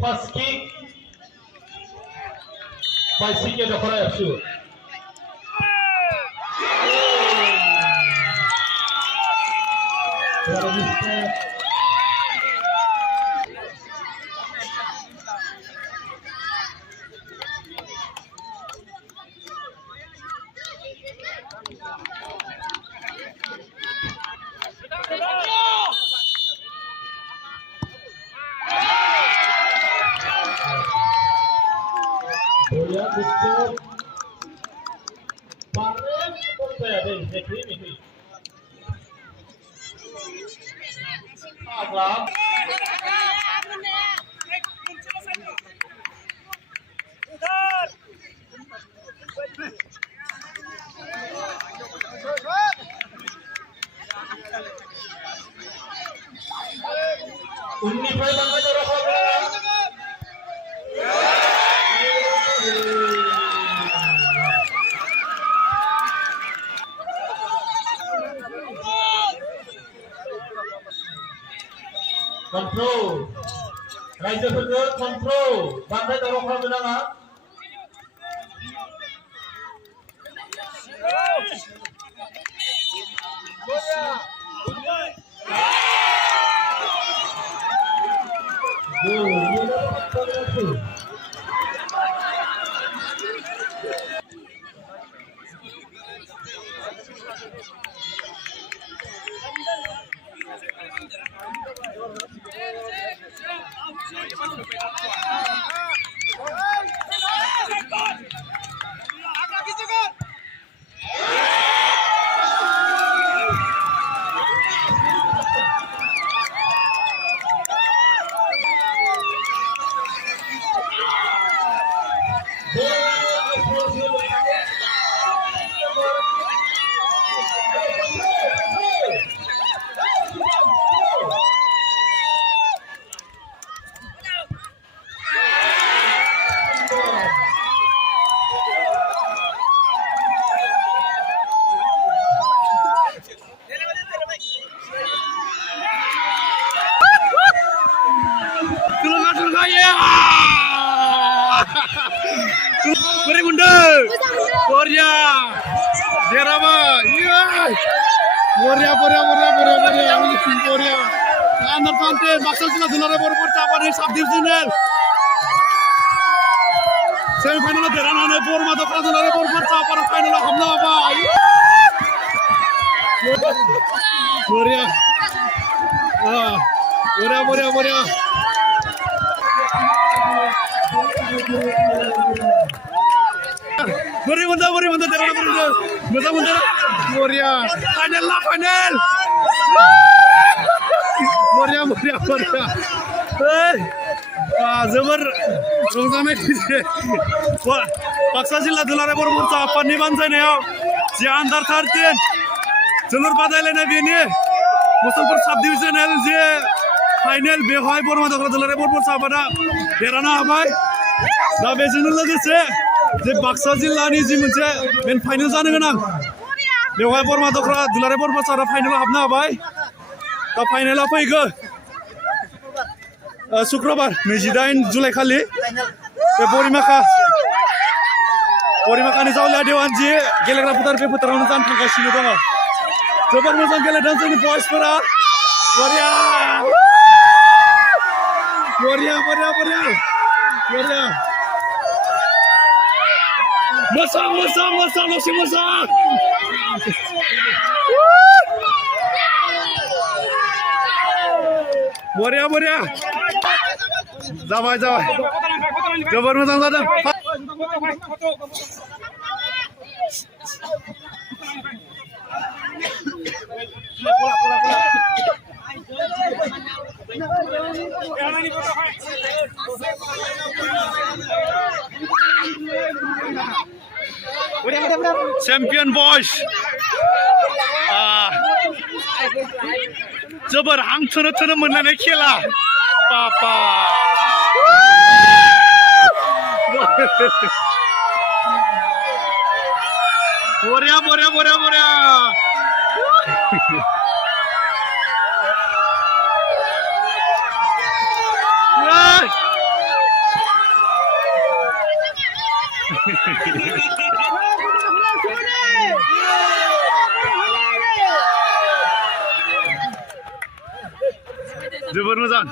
First kick by CK Jafara FC. Control, Raja Berger control, bandai dorong ke belakang. Beri mundur, Korea, Jerama, iya, Korea, Korea, Anak pantai, maksud sila dunia berpur capai di subdivisional. Semifinal derana nepur mata kera dunia berpur capai final hamna apa? Korea, Korea. Beri mundur, derana mundur, mundur, Korea, final. Korea. Zobar, rongsamai kisi. Paksa sila dunia berpur capai nih bangsa nih ya. Jangan tertartin. Zobar padahal ini begini. Musuh subdivisional je. Final behai por mata kera dunia berpur capai derana apa? Dah bezinul lagi se. जे बाक्सा जिल्लानि जि मोनसे main final जानो गोनां बेवहाय बरमा दखरा दुलाराय बरमा सारा फाइनालाव हाबनो हाबाय दा फाइनाला फैगौ शुक्रबार 28 जुलाइ खालि बे बरिमाखानि जावलिया देवानजि गेलेग्रा फोथार बे फोथारावनो जानो थांगासिनो दङ जोबोद मोजां गेलेदों जोंनि बयसफोरा बरिया Mesang. Boria. Jabai. Jabar mesang zaten. Champion boys. जोबोर हां थोनो मोननानै खेला पापा बरिया जोबोर मोजां